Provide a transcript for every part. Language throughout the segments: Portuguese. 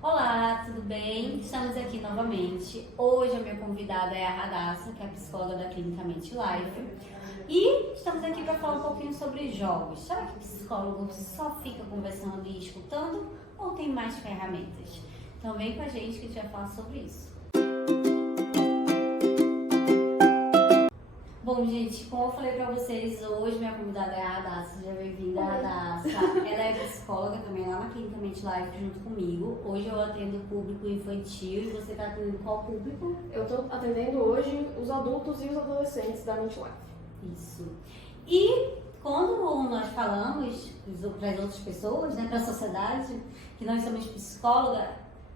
Olá, tudo bem? Estamos aqui novamente. Hoje a minha convidada é a Radassa, que é a psicóloga da Clinicamente Life. E estamos aqui para falar um pouquinho sobre jogos. Será que o psicólogo só fica conversando e escutando ou tem mais ferramentas? Então vem com a gente que a gente vai falar sobre isso. Bom, gente, como eu falei pra vocês, hoje minha convidada é a Radassa. Seja bem-vinda, Radassa. Ela é psicóloga também lá na Clinicamente Life junto comigo. Hoje eu atendo público infantil e você tá atendendo qual público? Eu estou atendendo hoje os adultos e os adolescentes da Mente Life. Isso. E quando nós falamos para as outras pessoas, né, para a sociedade, que nós somos psicóloga,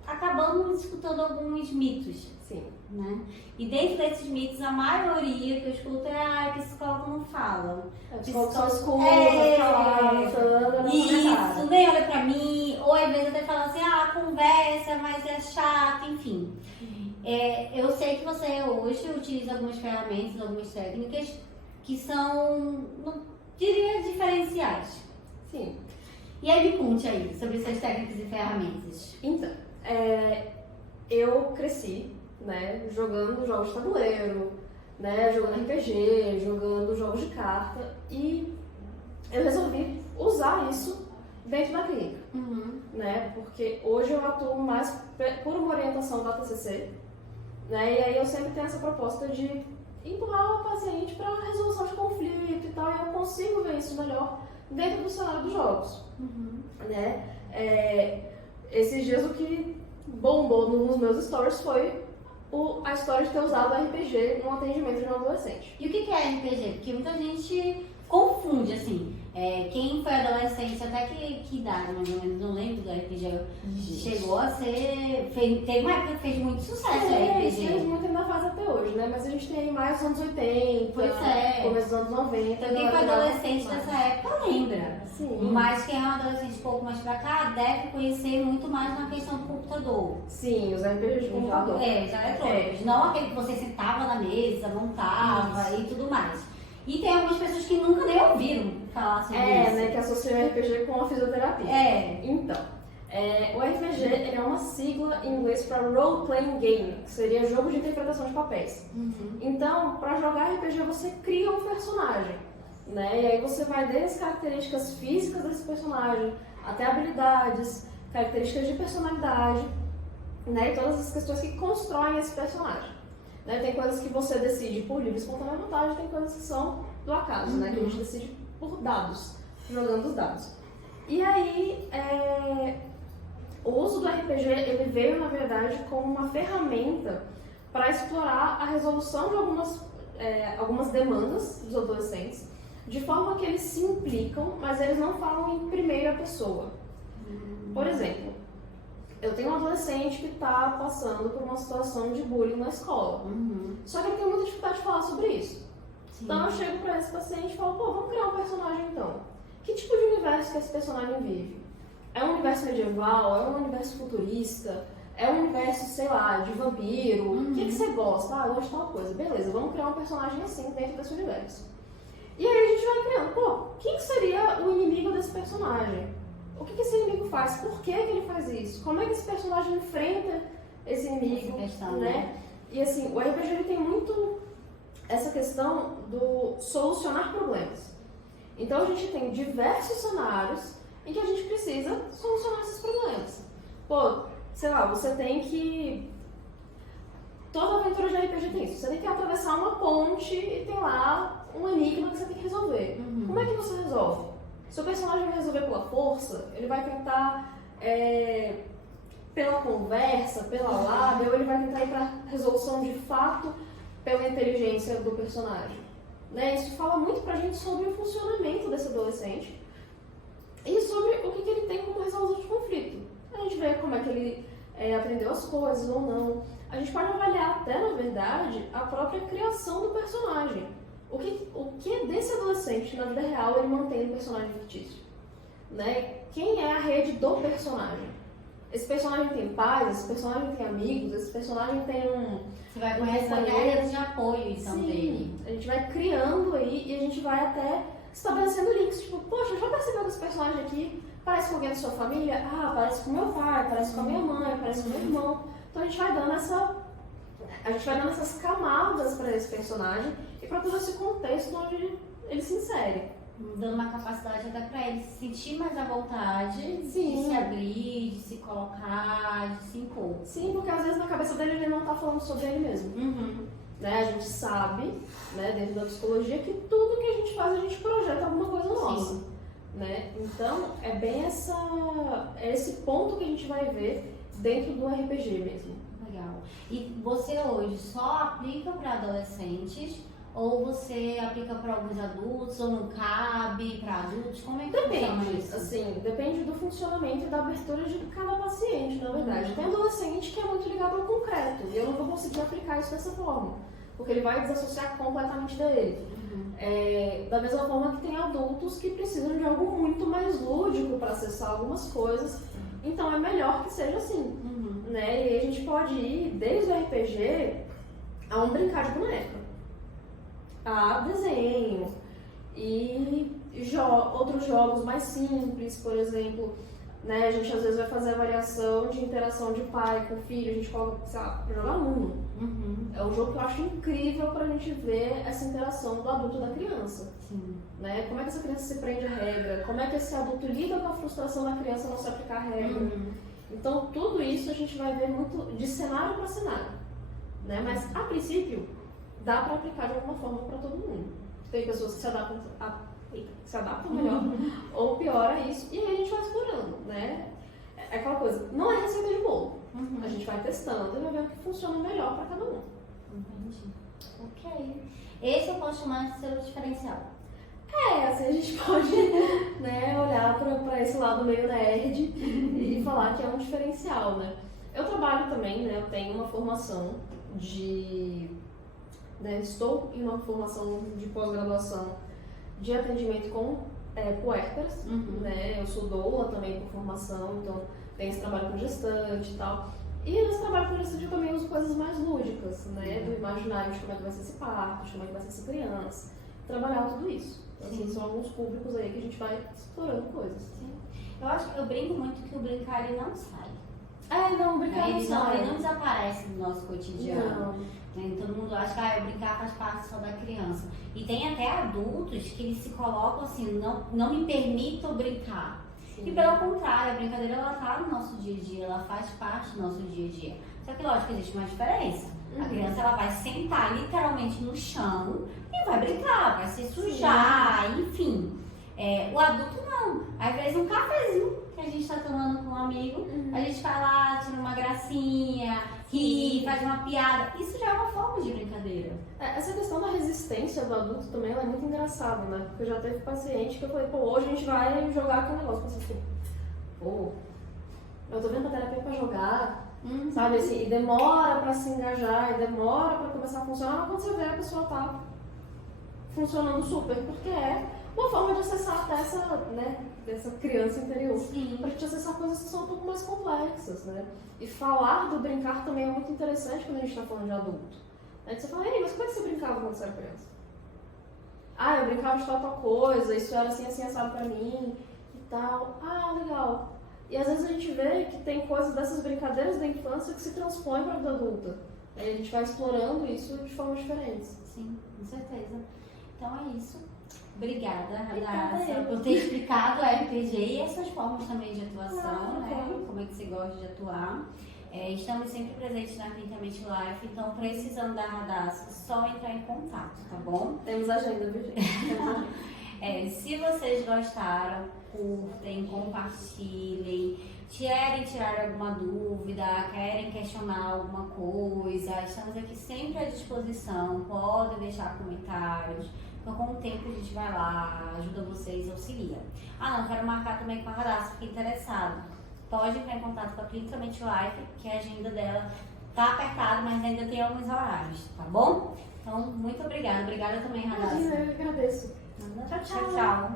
acabamos escutando alguns mitos. Sim. Né? E dentro desses mitos, a maioria que eu escuto é psicólogo não fala. Psicólogo só escuta, fica lá, lutando, isso, nem olha pra mim, ou às vezes até fala assim, conversa, mas é chato, enfim. Eu sei que você hoje utiliza algumas ferramentas, algumas técnicas que são, não diria, diferenciais. Sim. E aí me conte aí sobre essas técnicas e ferramentas. Então, eu cresci, né, jogando jogos de tabuleiro, né, jogando RPG, jogando jogos de carta, e eu resolvi usar isso dentro da clínica, né, porque hoje eu atuo mais por uma orientação da TCC, né, e aí eu sempre tenho essa proposta de empurrar o paciente para resolução de conflito e tal, e eu consigo ver isso melhor dentro do cenário dos jogos, né. Esses dias o que bombou nos meus stories foi a história de ter usado RPG no atendimento de um adolescente. E o que é RPG? Porque muita gente confunde, assim. Quem foi adolescente, até que idade, mais ou menos, não lembro do RPG, chegou a ser... Teve uma época que fez muito sucesso o RPG. Fez muito, ainda faz até hoje, né? Mas a gente tem mais dos anos 80, começo dos anos 90. Então quem foi adolescente dessa época lembra. Sim. Mas quem é um adolescente um pouco mais pra cá deve conhecer muito mais na questão do computador. Sim, os RPGs de computador. Os eletrônicos. Não aquele que você sentava na mesa, montava e tudo mais. E tem algumas pessoas que nunca nem ouviram falar sobre isso. Né? Que associam o RPG com a fisioterapia. Então, o RPG ele é uma sigla em inglês para Role Playing Game, que seria jogo de interpretação de papéis. Então, para jogar RPG você cria um personagem, né? E aí você vai desde as características físicas desse personagem, até habilidades, características de personalidade, né? E todas as questões que constroem esse personagem. Né? Tem coisas que você decide por livre e espontânea vontade, tem coisas que são do acaso, né? Que a gente decide por dados, jogando os dados. E aí, o uso do RPG ele veio, na verdade, como uma ferramenta para explorar a resolução de algumas demandas dos adolescentes, de forma que eles se implicam, mas eles não falam em primeira pessoa. Por exemplo, eu tenho um adolescente que está passando por uma situação de bullying na escola. Só que ele tem muita dificuldade de falar sobre isso. Sim. Então eu chego para esse paciente e falo, vamos criar um personagem então. Que tipo de universo que esse personagem vive? É um universo medieval? É um universo futurista? É um universo, sei lá, de vampiro? O que você gosta? Eu gosto de tal coisa. Beleza, vamos criar um personagem assim dentro desse universo. E aí a gente vai criando, quem seria o inimigo desse personagem? O que esse inimigo faz? Por que ele faz isso? Como é que esse personagem enfrenta esse inimigo? Né? E assim, o RPG ele tem muito essa questão do solucionar problemas. Então a gente tem diversos cenários em que a gente precisa solucionar esses problemas. Sei lá, você tem que... Toda aventura de RPG tem isso. Você tem que atravessar uma ponte e tem lá um enigma que você tem que resolver. Como é que você resolve? Se o personagem vai resolver pela força, ele vai tentar pela conversa, pela lábia, ou ele vai tentar ir para resolução de fato pela inteligência do personagem. Né? Isso fala muito pra gente sobre o funcionamento desse adolescente e sobre o que ele tem como resolução de conflito. A gente vê como é que ele aprendeu as coisas ou não. A gente pode avaliar até, na verdade, a própria criação do personagem. O que desse adolescente, na vida real, ele mantém no personagem fictício? Né? Quem é a rede do personagem? Esse personagem tem pais, esse personagem tem amigos, esse personagem tem Você vai conhecendo a rede de apoio, então, dele. A gente vai criando aí e a gente vai até estabelecendo links. Tipo, poxa, já percebeu que esse personagem aqui Parece com alguém da sua família? Ah, parece com meu pai, parece com a minha mãe, parece com meu irmão. Então a gente vai dando essas camadas para esse personagem e para todo esse contexto onde ele se insere. Dando uma capacidade até para ele se sentir mais à vontade, Sim. de se abrir, de se colocar, de se impor. Sim, porque às vezes na cabeça dele ele não está falando sobre ele mesmo. Né? A gente sabe, né, dentro da psicologia, que tudo que a gente faz, a gente projeta alguma coisa nossa. Sim. Né? Então, é bem esse ponto que a gente vai ver dentro do RPG mesmo. Legal. E você hoje só aplica para adolescentes ou você aplica para alguns adultos ou não cabe para adultos? Como é que funciona Depende, isso? assim, depende do funcionamento e da abertura de cada paciente, na verdade. Tem adolescente que é muito ligado ao concreto e eu não vou conseguir aplicar isso dessa forma, porque ele vai desassociar completamente dele. Da mesma forma que tem adultos que precisam de algo muito mais lúdico para acessar algumas coisas, então é melhor que seja assim. Né? E a gente pode ir desde o RPG a um brincar de boneca, a desenho e outros jogos mais simples, por exemplo, né? A gente às vezes vai fazer avaliação de interação de pai com filho, a gente coloca, sei lá, pra jogar Uno. É um jogo que eu acho incrível pra gente ver essa interação do adulto e da criança. Sim. Né? Como é que essa criança se prende à regra, como é que esse adulto lida com a frustração da criança não se aplicar a regra. Então tudo isso a gente vai ver muito de cenário para cenário, né? Mas a princípio dá para aplicar de alguma forma para todo mundo. Tem pessoas que se adaptam melhor ou pior a isso, e aí a gente vai explorando, né? É aquela coisa, não é receita de bolo. A gente vai testando e vai ver o que funciona melhor para cada um. Entendi. Ok. Esse eu posso chamar de seu diferencial. Assim a gente pode, né, olhar para esse lado meio nerd e falar que é um diferencial, né? Eu trabalho também, né? Eu tenho uma formação estou em uma formação de pós-graduação de atendimento com puérperas, né? Eu sou doula também por formação, então tenho esse trabalho com gestante e tal. E nesse trabalho com gestante eu também uso coisas mais lúdicas, né? Do imaginário de como é que vai ser esse parto, de como é que vai ser essa criança. Trabalhar tudo isso. Então, assim, são alguns públicos aí que a gente vai explorando coisas. Sim. Eu brinco muito que o brincar ele não sai. Não, brincar Ele sai. não desaparece do nosso cotidiano. Não. Todo mundo acha que o brincar faz parte só da criança. E tem até adultos que eles se colocam assim, não me permitam brincar. Sim. E pelo contrário, a brincadeira ela tá no nosso dia a dia, ela faz parte do nosso dia a dia. Só que lógico que existe uma diferença. A criança ela vai sentar literalmente no chão e vai brincar, vai se sujar, enfim. O adulto não. Às vezes um cafezinho que a gente tá tomando com um amigo, a gente vai lá, tira uma gracinha, ri, faz uma piada. Isso já é uma forma de brincadeira. Essa questão da resistência do adulto também ela é muito engraçada, né? Porque já teve paciente que eu falei, hoje a gente vai jogar com o negócio. Você fica, eu tô vendo a terapia pra jogar. Sabe assim, e demora pra se engajar, e demora pra começar a funcionar, mas quando você vê a pessoa tá funcionando super, porque é uma forma de acessar até dessa criança interior. Sim. Pra gente acessar coisas que são um pouco mais complexas, né? E falar do brincar também é muito interessante quando a gente tá falando de adulto. Aí você fala, mas como é que você brincava quando você era criança? Eu brincava de tal coisa, isso era assim, assado pra mim e tal. Legal. E às vezes a gente vê que tem coisas dessas brincadeiras da infância que se transpõem para a vida adulta. Aí a gente vai explorando isso de formas diferentes. Sim, com certeza. Então é isso. Obrigada, Radassa, por ter explicado a RPG e essas formas também de atuação, né? Como é que você gosta de atuar. Estamos sempre presentes na Clinicamente Life, então precisando da Radassa, só entrar em contato, tá bom? Temos agenda, viu, gente? Se vocês gostaram, curtem, compartilhem, querem tirar alguma dúvida, querem questionar alguma coisa, estamos aqui sempre à disposição, podem deixar comentários, então com o tempo a gente vai lá, ajuda vocês, auxilia. Quero marcar também com a Radassa, fiquei interessado. Pode entrar em contato com a Clinicamente Life, que a agenda dela tá apertada, mas ainda tem alguns horários, tá bom? Então, muito obrigada. Obrigada também, Radassa. Eu agradeço. Tchau.